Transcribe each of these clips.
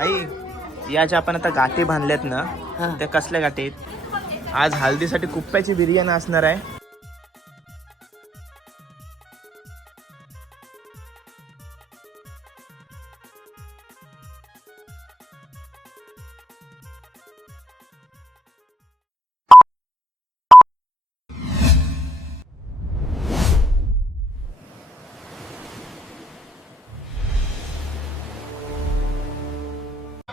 आई या ज्या आपण आता गाठी बांधल्यात ना त्या कसल्या गाठी आहेत? आज हल्दीसाठी कुप्प्याची बिर्याणी असणार आहे.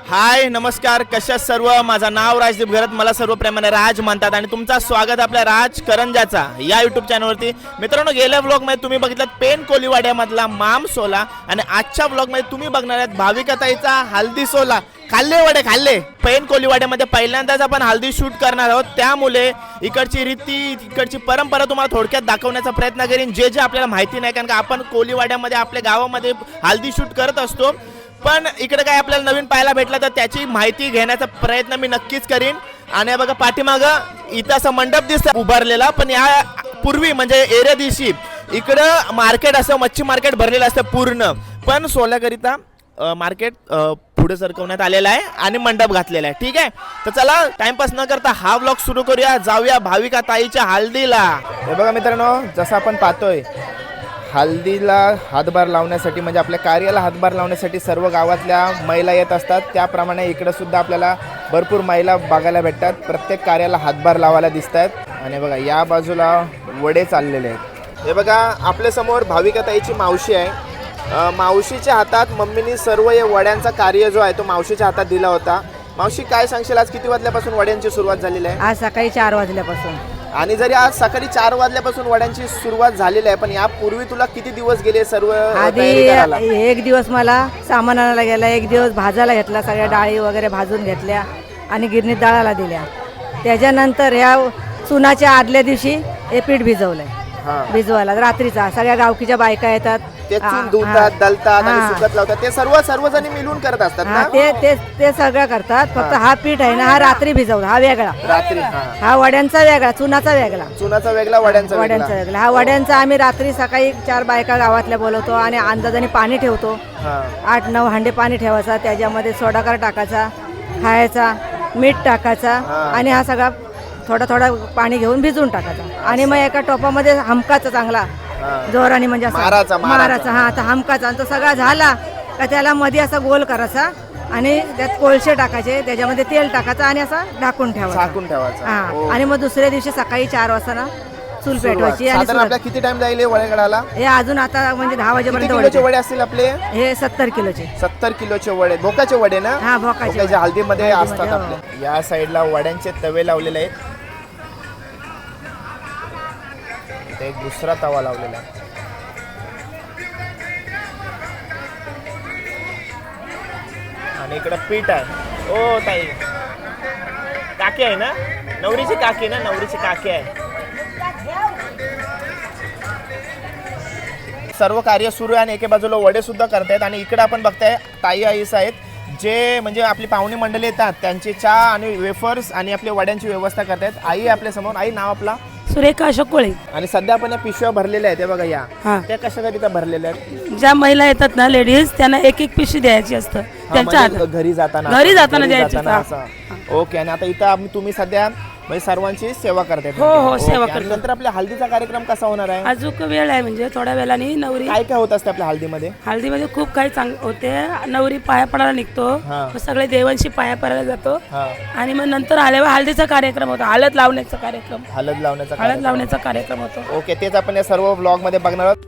हाय नमस्कार, कशा सर्व. माझं नाव राजदीप घरत, मला सर्व प्रेमाने राज म्हणतात आणि तुमचं स्वागत आपल्या राज करंजाचा या यूट्यूब चॅनलवरती. मित्रांनो, गेल्या व्लॉगमध्ये तुम्ही बघितलात पेन कोलीवाड्यामधला माम सोला आणि आजच्या व्लॉगमध्ये तुम्ही बघणार आहेत भाविकताईचा हल्दी सोला. खाल्ले वडे खाल्ले. पेन कोलीवाड्यामध्ये पहिल्यांदाच आपण हल्दी शूट करणार आहोत, त्यामुळे इकडची रीती इकडची परंपरा तुम्हाला थोडक्यात दाखवण्याचा प्रयत्न करीन, जे जे आपल्याला माहिती नाही, कारण का आपण कोलीवाड्यामध्ये आपल्या गावामध्ये हल्दी शूट करत असतो. पण इकडे काय आपल्याला नवीन पाहायला भेटलं तर त्याची माहिती घेण्याचा प्रयत्न मी नक्कीच करीन. आणि बघा पाठीमागं इथं असं मंडप दिसतं उभारलेला, पण या पूर्वी म्हणजे एरिया दिवशी इकडं मार्केट असं मच्छी मार्केट भरलेलं असतं पूर्ण, पण सोल्याकरिता मार्केट पुढे सरकवण्यात आलेला आहे आणि मंडप घातलेला आहे. ठीक आहे, तर चला टाइमपास न करता हा व्लॉग सुरू करूया. जाऊया भाविका ताईच्या हल्दीला. हे बघा मित्रांनो, जसं आपण पाहतोय हल्दीला हातभार लावण्यासाठी म्हणजे आपल्या कार्याला हातभार लावण्यासाठी सर्व गावातल्या महिला येत असतात. त्याप्रमाणे इकडं सुद्धा आपल्याला भरपूर महिला बघायला भेटतात, प्रत्येक कार्याला हातभार लावायला दिसत आहेत. आणि बघा या बाजूला वडे चाललेले आहेत. हे बघा आपल्यासमोर भाविकाताईची मावशी आहे. मावशीच्या हातात मम्मीनी सर्व या वड्यांचा कार्य जो आहे तो मावशीच्या हातात दिला होता. मावशी काय सांगशील, आज किती वाजल्यापासून वड्यांची सुरुवात झालेली आहे? आज सकाळी 4 वाजल्यापासून. आणि जरी आज सकाळी 4 वाजल्यापासून वड्यांची सुरुवात झालेली आहे, पण यापूर्वी तुला किती दिवस गेले सर्व आधी एक दिवस मला सामान आणायला गेला, एक दिवस भाजायला घेतला, सगळ्या डाळी वगैरे भाजून घेतल्या आणि गिरणीत दळायला दिल्या. त्याच्यानंतर ह्या सुनाच्या आदल्या दिवशी हे पीठ भिजवलंय. भिजवायला रात्रीचा सगळ्या गावकीच्या बायका येतात, ते चूल धुतात, दलतात आणि सुकत लावतात. ते सर्वजणी मिळून करत असतात ना? ते सगळं करतात. फक्त हा पीठ आहे ना, हा रात्री भिजवला, हा वेगळा. रात्री हा वड्यांचा वेगळा, चुनाचा वेगळा. चुनाचा वेगळा, वड्यांचा वेगळा. हा वड्यांचा आम्ही रात्री सकाळी 4 बायका गावातल्या बोलवतो आणि अंदाजाने पाणी ठेवतो. 8-9 हांडे पाणी ठेवायचा, त्याच्यामध्ये सोडाकार टाकायचा, खायचा, मीठ टाकायचा आणि हा सगळा थोडा थोडा पाणी घेऊन भिजवून टाकायचा. आणि मग एका टोपामध्ये हमकाचा चांगला जोराने म्हणजे माराचा. हा आता हमकाचा. आणि तो सगळा झाला का त्याला मध्ये असा गोल करायचा आणि त्यात कोळसे टाकायचे, त्याच्यामध्ये तेल टाकायचं आणि असा ढाकून ठेवायचा. हा, आणि मग दुसऱ्या दिवशी सकाळी 4 वाजता ना चूल पेटवायची. आणि आपल्याला किती टाइम जाईल वडे काढायला? हे अजून आता म्हणजे 10 वाजेपर्यंत वडे असतील आपले. हे 70 किलोचे. 70 किलोचे वडे, भोकाचे वडे ना? हा, भोकाचे हल्दीमध्ये असतात आपले. या साईडला वड्यांचे तवे लावलेले आहेत, एक दुसरा तवा लावलेला आहे. आणि इकडे पीठ आहे. ओ ताई, काकी आहे ना? नवरीची काकी ना? नवरीची काकी आहे. सर्व कार्य सुरू आहे आणि एके बाजूला वडे सुद्धा करतायत. आणि इकडे आपण बघताय ताई आईस आहेत, जे म्हणजे आपली पाहुणी मंडळी येतात त्यांची चहा आणि वेफर्स आणि आपल्या वड्यांची व्यवस्था करतायत. आई आपल्या समोर. आई, नाव आपला? सुरेखा अशोक कोळे. आणि सध्या आपण या पिशव्या भरलेल्या आहेत, बघा या. त्या कशाकरिता भरलेल्या आहेत? ज्या महिला येतात ना लेडीज, त्यांना एक एक पिशवी द्यायची असतं त्यांच्या हातात. घरी जाताना द्यायची. ओके. आणि आता इथं तुम्ही सध्या म्हणजे सर्वांची सेवा करते? हो, सेवा करतो. नंतर आपल्या हल्दीचा कार्यक्रम कसा होणार आहे? अजून वेळ आहे, म्हणजे थोड्या वेळाने नवरी. काय काय होत असते आपल्या हल्दीमध्ये? हल्दीमध्ये खूप काही होते. नवरी पाया पडायला निघतो, सगळे देवांशी पाया पडायला जातो आणि मग नंतर आल्यावर हल्दीचा कार्यक्रम होतो, हळद लावण्याचा कार्यक्रम होतो. ओके, तेच आपण या सर्व व्लॉग मध्ये बघणार आहोत.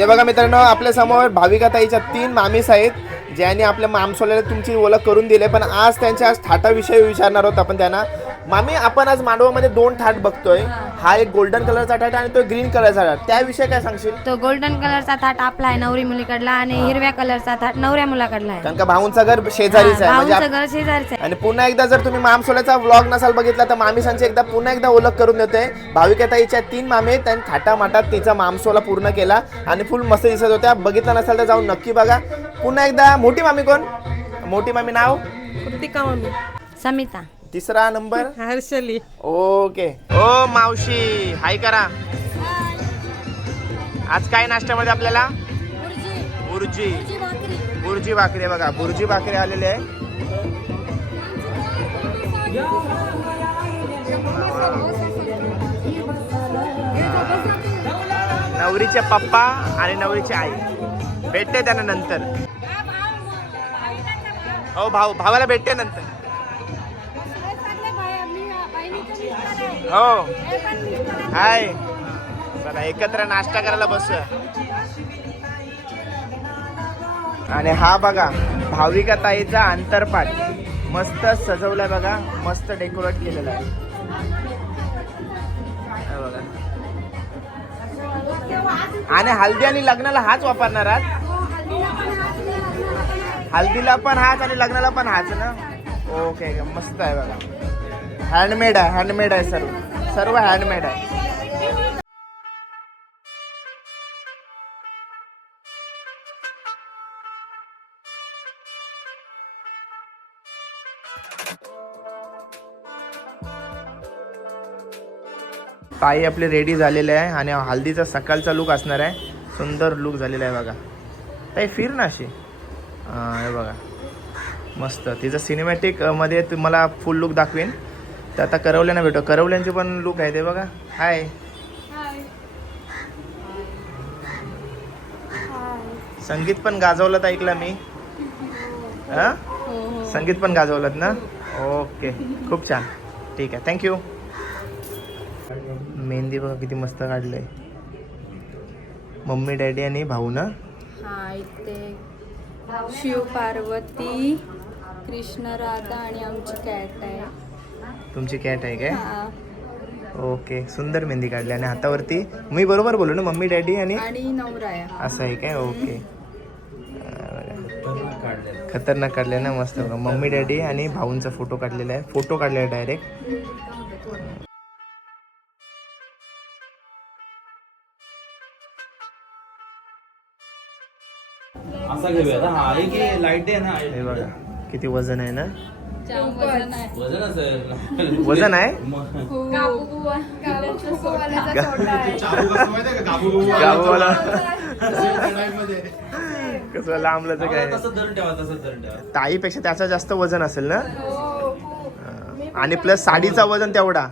हे बघा मित्रांनो, आपल्या समोर भाविका ताईच्या 3 मामीस आहेत ज्यांनी आपल्या मामसोल्याला तुमची ओळख करून दिली. पण आज त्यांच्या थाटाविषयी विचारणार आहोत आपण त्यांना. मामी, आपण आज मांडवामध्ये 2 थाट बघतोय. हा एक गोल्डन कलरचा थाट आणि तो ग्रीन कलरचा थाट, त्याविषयी काय सांगशील? तो गोल्डन कलरचा थाट आपला आहे नवरी मुलीकडला आणि हिरव्या कलरचा थाट नवऱ्या मुलाकडला आहे. कारण का भाऊंचं घर शेजारीच आहे म्हणजे भाऊंचं घर शेजारचं आहे. आणि पुन्हा एकदा जर तुम्ही मामसोल्याचा व्लॉग नसाल बघितला तर मामीसांची पुन्हा एकदा ओळख करून देते. भाविका ताईच्या 3 मामी आहेत, त्यांनी थाटामाटात तिचा मामसोला पूर्ण केला आणि फुल मस्त दिसत होत्या. बघितला नसाल तर जाऊन नक्की बघा. पुन्हा एकदा मोठी मामी कोण? मोठी मामी नाव? कृतिका मम्मी. समिता. तिसरा नंबर हर्षली. ओके. ओ मावशी, हाय करा. आज काय नाश्त्यामध्ये आपल्याला? बुर्जी भाकरी. बघा, बुर्जी भाकरी आलेली आहे. नवरीचे पप्पा आणि नवरीची आई भेटते त्यांना नंतर. हो, भावाला भेटते नंतर. हो, हाय. चला एकत्र नाश्ता करायला बस. आणि हा बघा भाविका ताईचा अंतरपाठ मस्त सजवलाय बघा, मस्त डेकोरेट केलेला आहे. बघा. आणि हल्दी आणि लग्नाला हाच वापरणार आहात? हल्दीला पण हाच आणि लग्नाला पण हाच ना? ओके, मस्त आहे बघा. हँडमेड आहे सर्व हँडमेड आहे. ताई आपली रेडी झालेली आहे आणि हल्दीचा सकाळचा लुक असणार आहे. सुंदर लुक झालेला आहे बघा. ताई फिर ना अशी. हे बघा मस्त. तिचं सिनेमॅटिक मध्ये तुम्हाला फुल लुक दाखवेन. तर आता करवल्यांना भेटो. करवल्यांचे पण लुक आहे ते बघा. हाय. संगीत पण गाजवलं ऐकलं मी. संगीत पण गाजवलं ना? ओके, खूप छान. ठीक आहे, थँक्यू. मेहंदी बघा किती मस्त काढलंय. मम्मी डॅडी आणि भाऊ ना? हा, इथे शिव पार्वती, कृष्ण राधा आणि आमची कॅट आहे. तुमची कॅट आहे काय? हा. ओके, सुंदर मेहंदी काढली. आणि हातावरती मी बरोबर बोलू ना, मम्मी डॅडी आणि नवरा आहे. असं आहे काय? ओके, खतरनाक काढले ना, मस्त. मम्मी डॅडी आणि भाऊंचा फोटो काढलेला आहे. फोटो काढलेला आहे डायरेक्ट. हे बघा किती वजन आहे ना? वजन आहे. कसं लांबलं काय? ताईपेक्षा त्याचं जास्त वजन असेल ना? आणि प्लस साडीचा वजन तेवढा.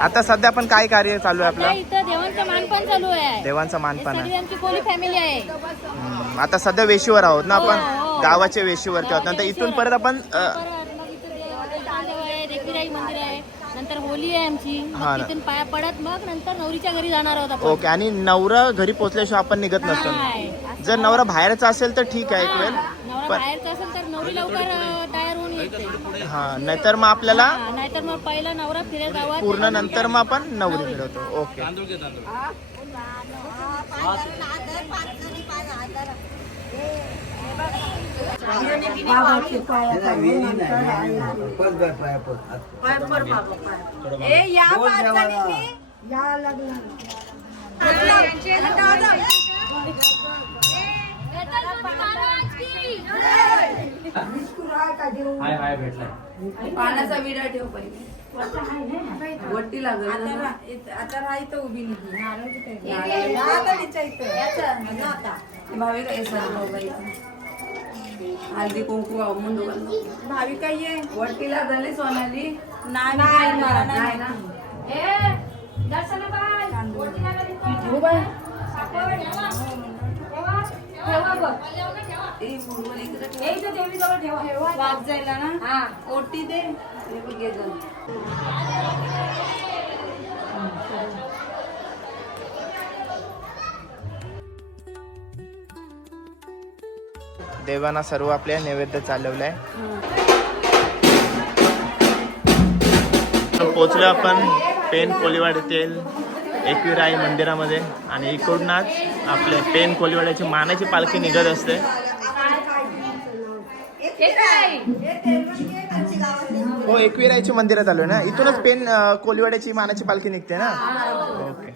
आता सध्या पण काय कार्य चालू आहे आपलं? देवांचं मानपान चालू आहे. देवांचं मानपान आहे. आमची कोली फॅमिली आहे. आता सध्या वेशीवर आहोत ना आपण, गावाच्या वेशीवरती आहोत. नंतर इथून परत आपण मंदिर आहे. नंतर होली आहे आमची हा ना. तिथून पाया पडत मग नंतर नवरीच्या घरी जाणार आहोत आपण. ओके. आणि नवरा घरी पोहोचल्याशिवाय आपण निघत नसतो. नाही. जर नवरा बाहेरचा असेल तर ठीक आहे एक वेळ. नवरा बाहेरचा असेल तर नवरी लवकर तयार होऊन येते. हा, नाहीतर मग आपल्याला नाहीतर मग पहिला नवरा फिरे गावात पूर्ण नंतर मग आपण नवरी फिरवतो. ओके. पाण्याचा विडा ठेव पहिले वट्टी लागल आता राहतो उभी भाविका हल्दी कुंकू मुंडू भाविका ये वट्टीला झाली सोनाली नाही ना वाप जायला ना ओटी दे घे जा. देवांना सर्व आपल्या नैवेद्य चालवलाय. पोचलो आपण पेन कोलीवाड येथील एकविराई मंदिरामध्ये आणि इकडूनच आपले पेन कोलीवाड्याची मानाची पालखी निघत असते. हो, एकविराईच्या मंदिरात आलो ना. इथूनच पेन कोलीवाड्याची मानाची पालखी निघते ना. ओके.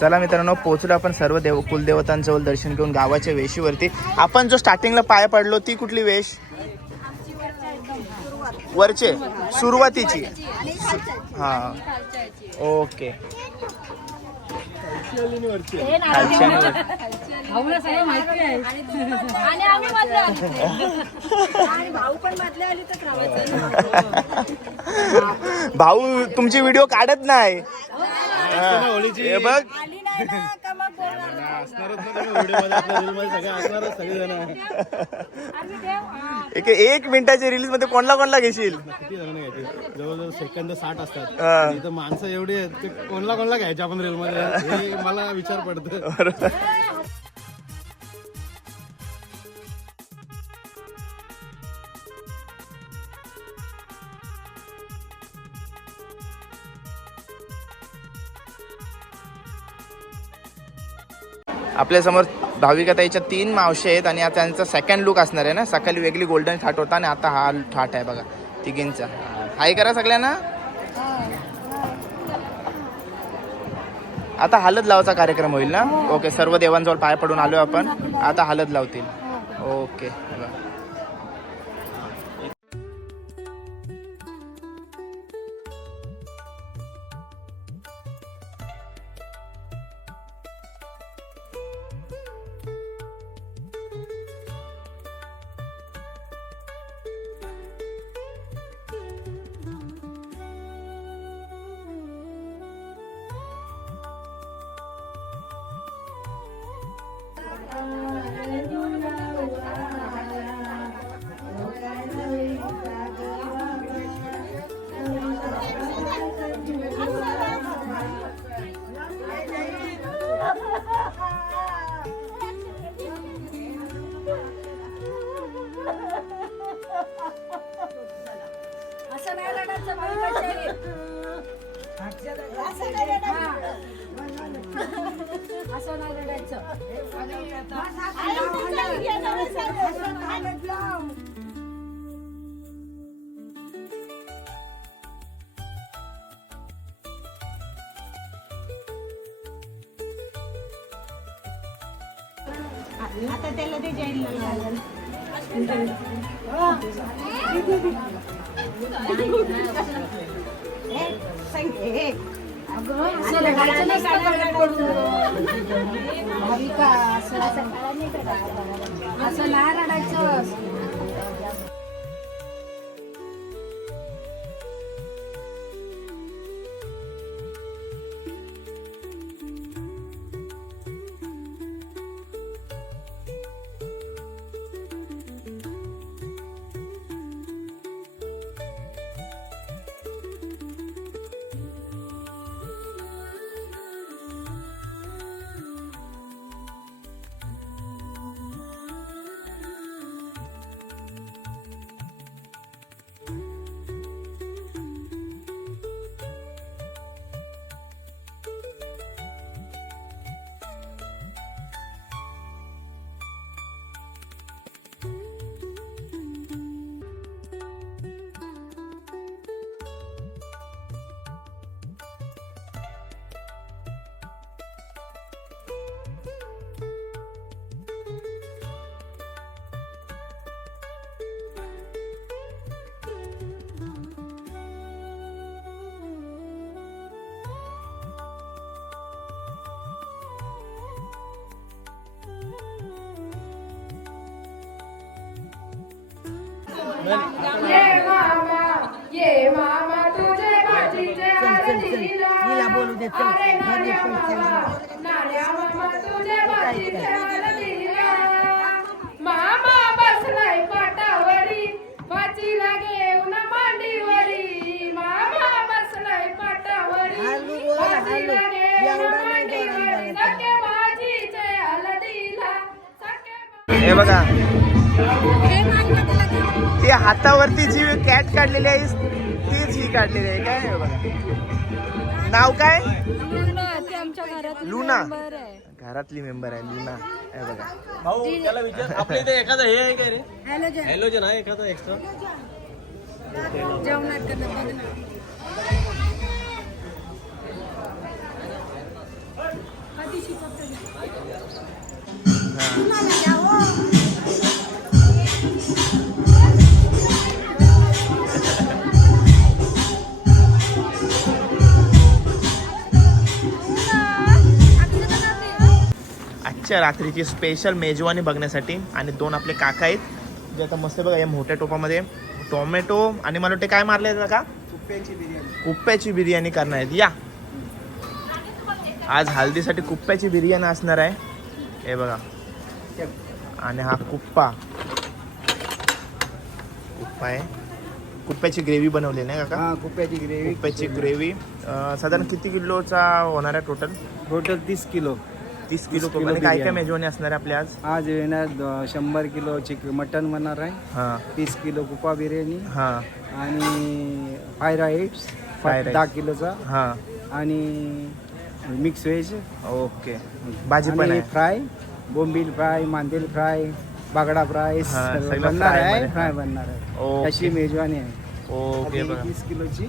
चला मित्रांनो, पोहोचलो आपण सर्व कुलदेवतांजवळ दर्शन घेऊन गावाच्या वेशीवरती. आपण जो स्टार्टिंगला पाया पडलो ती कुठली वेश? वरचे सुरुवातीची. हा, ओके. भाऊ तुमची व्हिडिओ काढत नाही. हे बघ, एक मिनिटाच्या रिलीज मध्ये कोणला घेशील? जवळजवळ सेकंद 60 असतात. इथं माणसं एवढी आहेत ते कोणला घ्यायचे आपण रील मध्ये, हे मला विचार पडतो. आपल्यासमोर भाविका ताईच्या 3 मावशी आहेत आणि आता त्यांचा सेकंड लुक असणार आहे ना. सकाळी वेगळी गोल्डन थाट होता आणि आता हा थाट आहे बघा तिघींचा. हाय करा सगळ्यांना. आता हळद लावायचा कार्यक्रम होईल ना. ओके, सर्व देवांजवळ पाय पडून आलो आपण, आता हळद लावतील. ओके बघा. असं नाही रडायचं. मामा बसलाय पाटावरी वाचीला घेऊन मांडीवरी. मामा बसलाय पाटावरी वाचीला घेऊन मांडीवरी. सखे माझीचे हळदीला सखे. हे बघा, ती हातावरती जी कॅट काढलेली आहे तीच ही काढलेली आहे काय. हे बघा, नाव काय. लुना, घरातली मेंबर आहे लुना. हे बघा भाऊ त्याला विचार आपल्या इथे एखादा हे आहे काय रे, हॅलोजन आहे एखादा एक्स्ट्रा. आजच्या रात्रीची स्पेशल मेजवानी बघण्यासाठी आणि 2 आपले काका आहेत जे आता मस्त बघा या मोठ्या टोपामध्ये टोमॅटो आणि मला वाटते काय मारले का कुप्प्याची बिर्याणी करणार आहेत. या आज हल्दीसाठी कुप्प्याची बिर्याणी असणार आहे. हे बघा, आणि हा कुप्पा आहे. कुप्प्याची ग्रेव्ही बनवली नाही काका. कुप्प्याची ग्रेव्ही साधारण किती किलोचा होणार आहे टोटल. 30 किलो. 30 किलो आणि काय काय मेजवानी असणार आहे आपल्या आज येणार 100 किलो मटन बनणार आहे. हां 30 किलो कुपा बिर्याणी. हां आणि फ्राय राईस 10 किलोचा. हां आणि मिक्स व्हेज ओके. भाजी पण आहे. फ्राय, बोंबील फ्राय, मांदेल फ्राय, बागडा फ्राय सगळं बनणार fry आहे. मध्ये. फ्राय बनणार आहे. ओके. अशी मेजवानी आहे. ओके बघा 20 किलोची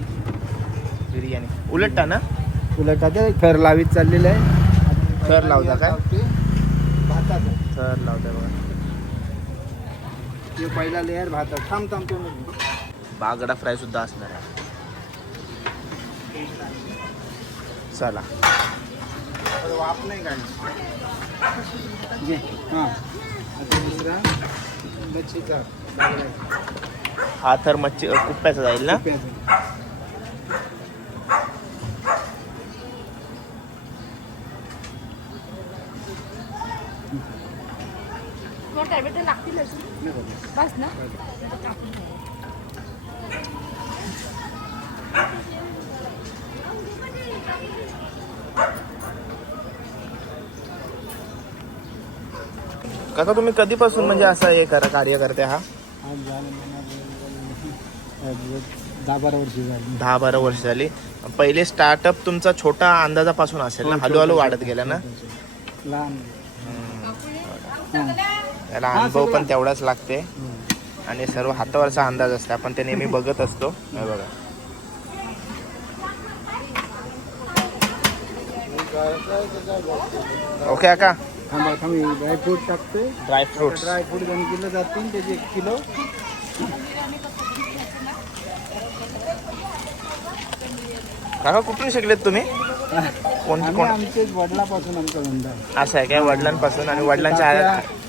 बिर्याणी. उलटा ना उलट आता थर लावीत चाललेलं आहे. थर लावता काय? भाताचा थर लावता बघा. हे पहिला लेअर भातात. थांब तो बागडा फ्राय सुद्धा असणार आहे. चला वाफ नाही काढली. हां आता दुसरा मच्छीचा हा थर मच्छी कुप्प्याचा जाईल ना. बस ना. काका तुम्ही कधीपासून म्हणजे असं हे करा कार्य करते हा? 10-12 वर्षी झाली. 10-12 वर्ष झाली. पहिले स्टार्टअप तुमचा छोटा अंदाजापासून असेल ना, हळूहळू वाढत गेला ना. लहान त्याला अनुभव पण तेवढाच लागते आणि सर्व हातावरचा अंदाज असते. आपण ते नेहमी बघत असतो. हे बघा ओके काका. थांबा ड्रायफ्रूट टाकतोय. ड्रायफ्रुट्स ड्रायफ्रूट 2 किलो जातील, त्याचे 1 किलो. काका कुठून शिकलेत तुम्ही? कोण आम्ही कोण आमचेच वडिलापासून आमचा धंदा आहे. असं आहे काय? वडिलांपासून आणि वडिलांच्या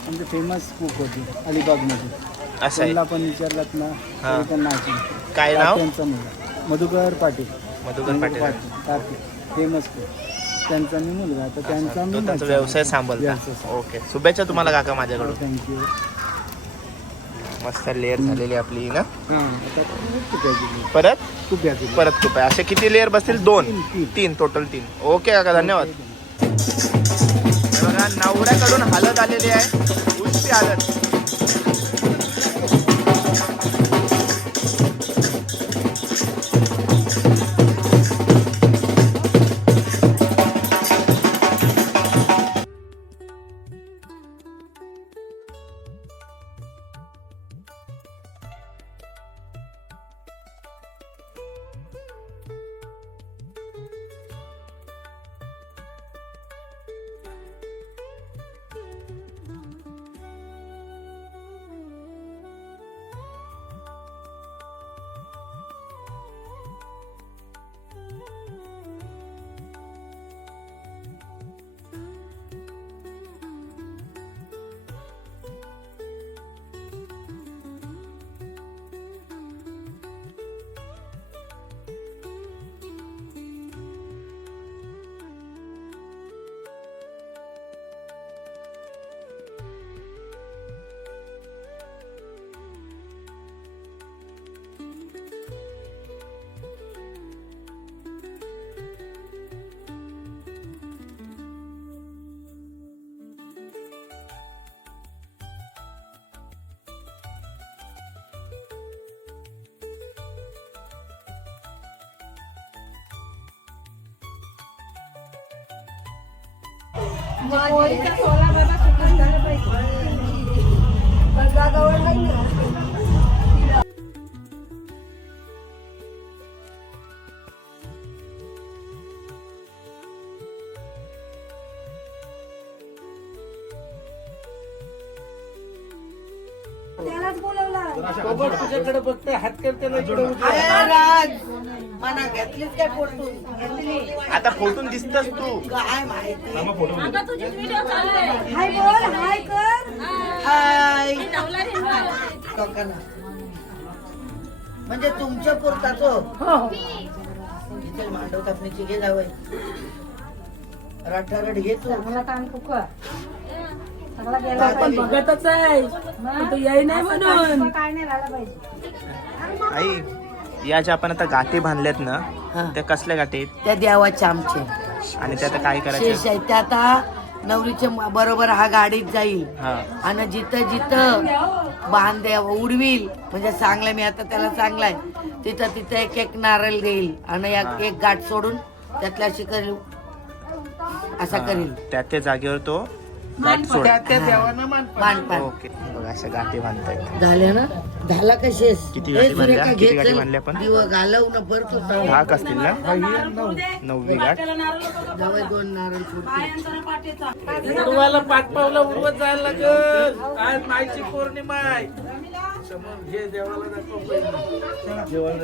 आमचे फेमस कुक होते अलिबागमध्ये. असं आहे. त्यांना पण विचारलात ना हा. तरी पण नाही. काय नाव? त्यांचा मुलगा मधुकर पाटील. मधुकर पाटील. Famous cook. त्यांचा मी मुलगा. तर त्यांचा मी त्यांचा व्यवसाय सांभाळता. ओके. शुभेच्छा तुम्हाला काका माझ्याकडून. थँक्यू. मस्त लेअर झालेली आपली ना. हां आता कुप्याची परत कुप्याची परत खूप आहे. असे किती लेअर बसतील? 2-3 टोटल 3. ओके काका धन्यवाद. हे बघा नवऱ्याकडून हलत आलेली आहे. उलटी हलत. तुझ्याकडे बघते हात करते आता फोटून दिसतस तू. आता तुझीच व्हिडिओ चालू आहे. हाय बोल, हाय कर. हाय. मी नवला रे. म्हणजे तुमच्या पुरताच हो. इथे मांडव कापणीची घे जावई. रटारट घे तू. चांगला काम कुक. आपण बघतच आहे पण तो येई नाही म्हणून. काय नाही राहिला पाहिजे. आई या ज्या आपण आता गाठी बांधल्यात ना त्या कसल्या गाठी आहेत? त्या देवाचे आमचे आणि त्या आता काय शेष करायचं? आहे. त्या आता नवरीच्या बरोबर हा गाडीत जाईल हा आणि जिथं जिथं बांधे उडवील म्हणजे चांगलं मी आता त्याला चांगलाय तिथं तिथं एक एक नारळ देईल आणि एक गाठ सोडून त्यातल्या शिकर असा करील त्या त्या जागेवर तो गाठ सोड. मानपान ओके बघा अशा गाठी बांधतायत. झाल्या ना झाला कसेस किती गाठी बांधल्या? किती गाठी बांधल्या आपण? घालव ना परत 10 असतील ना? 9वी गाठ. जवळ 2 नारळ फोडते. तुम्हाला पाठपावला उडवत जायला लागेल. आज मायची पौर्णिमा आहे. समोर घे देवाला दाखव पहिलं. जेवायला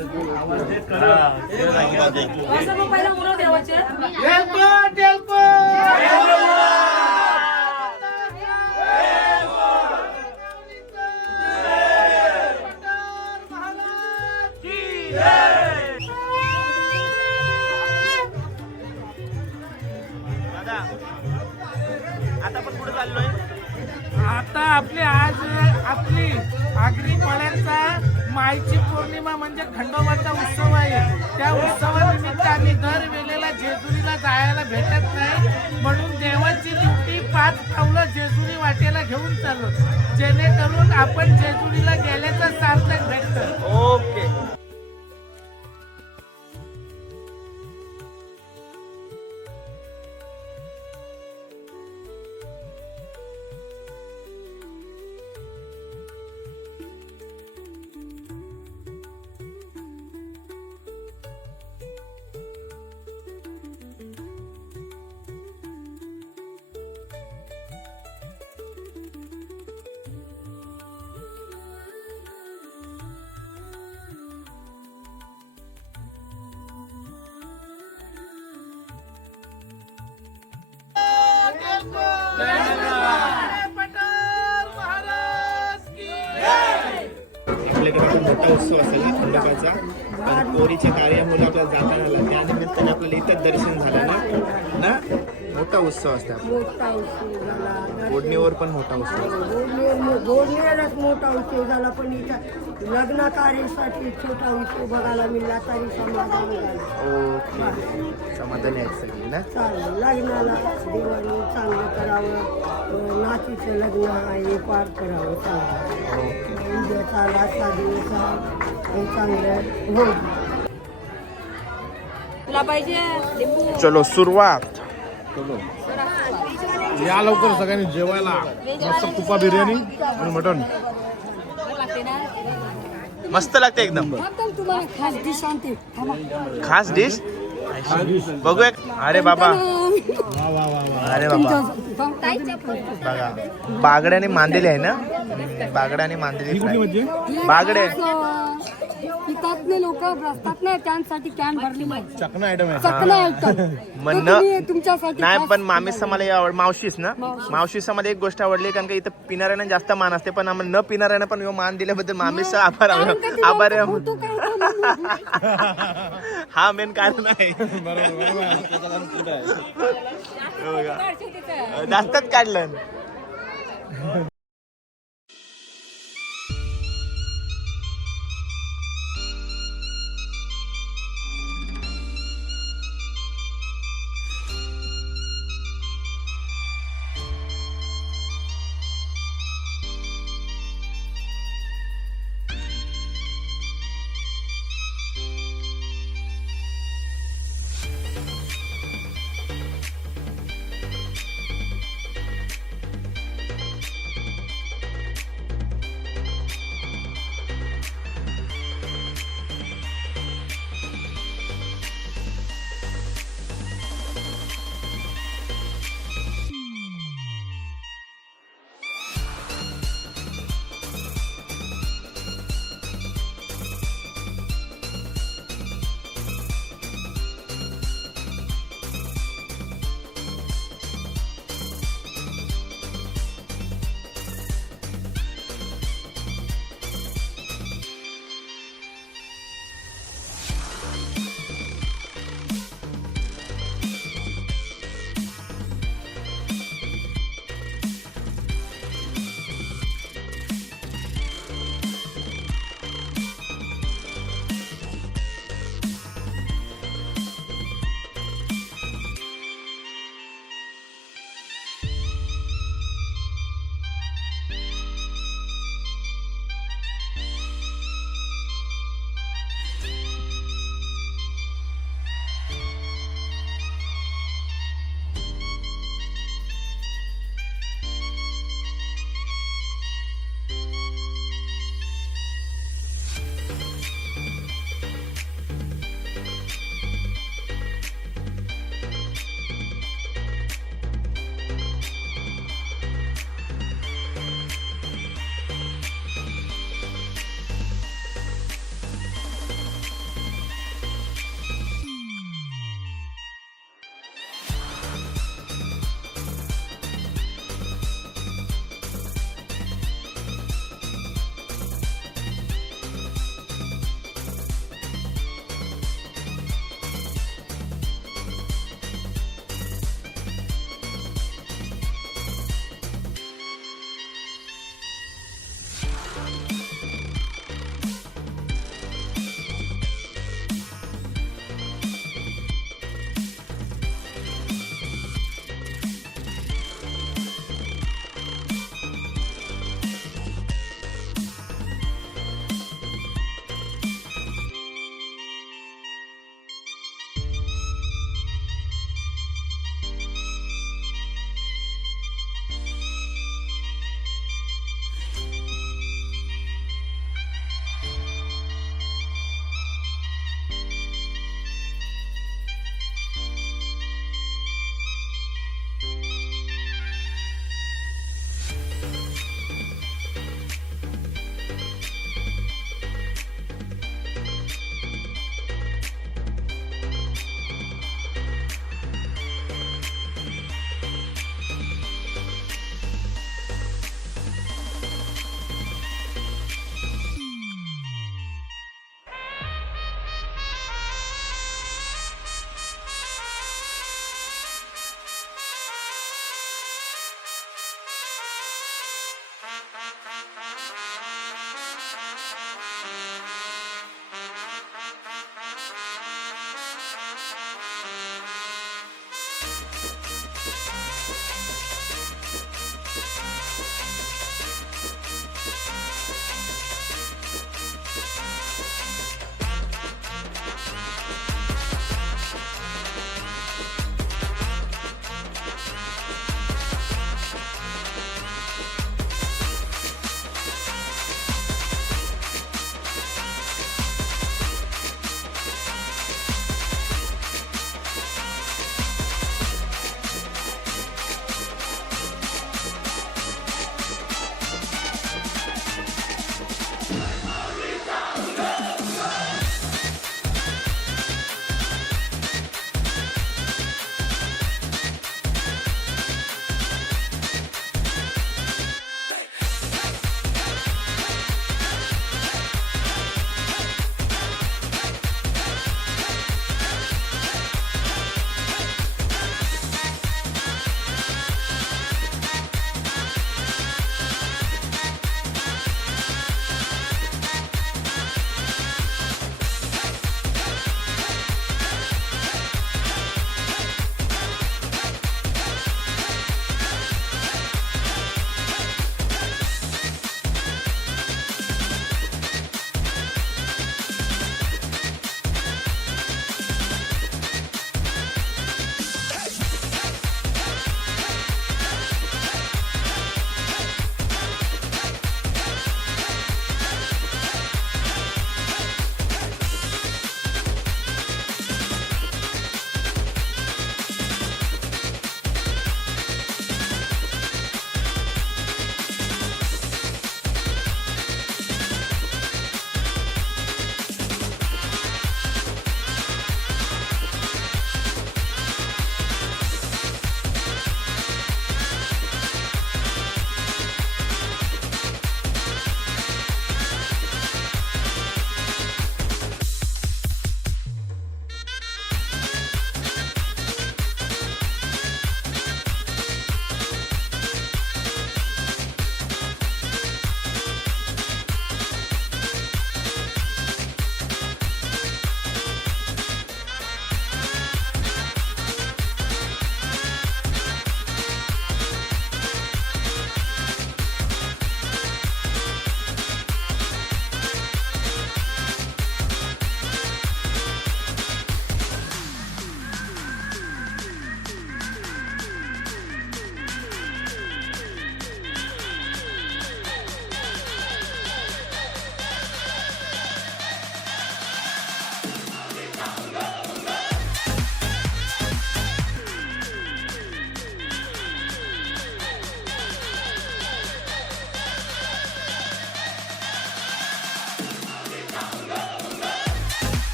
दादा आता आपण कुठे चाललोय? आता आपली आगरी पाड्याचा मायची पौर्णिमा म्हणजे खंडोबाचा उत्सव आहे. त्या उत्सवानिमित्त आम्ही दर वेळेला जेजुरीला जायला भेटत नाही, म्हणून देवाची ड्युटी 5 पावलं जेजुरी वाटेला घेऊन चाललो, जेणेकरून आपण जेजुरीला गेल्याचं सार्थक भेटतं. ओके. आपल्याकडे खूप मोठा उत्सव असेल ना खंडोबाचा, पण पोरीच्या कार्यामुळे आपल्याला जाता आला, त्या निमित्ताने आपल्याला इथं दर्शन झालं ना. मोठा उत्सव असतो. गोडणीवर पण मोठा उत्सव असतो. गोडणीवरच मोठा उत्सव झाला, पण इथं लग्न कार्यासाठी छोटा उत्सव बघायला मिळाला तरी समाधान झालं. ओके समाधानी आहेत सगळी ना. चालेल, लग्नाला देवानी चांगलं करावं, नातीचं लग्न आहे पार करावं चांगलं. उद्याचा लास्टचा दिवस आहे, चांगलं होईल. तुला पाहिजे चलो सुरुवात. या लवकर सगळ्यांनी जेवायला. मस्त तुपा बिर्याणी आणि मटण. मस्त लागते एकदम. खास डिश आणते. खास डिश बघूया. अरे बाबा, अरे बाबा बघा, बागड्याने मांदेली आहे ना. बागड्याने मांदेली fry. बागडे पितातले लोक बसतात ना, त्यांसाठी कॅन भरली नाही. चकना आयटम आहे. चकना ऐकतात. मग तुमच्यासाठी नाही, पण मामीचा मला आवड, मावशीच ना. मावशीचा मला एक गोष्ट आवडली, कारण का इथं पिणाऱ्यांना जास्त मान असते, पण आम्हाला न पिणाऱ्यांना पण मान दिल्याबद्दल मामीचा आभार आहे. हा मेन कारण आहे. जास्तच काढलं.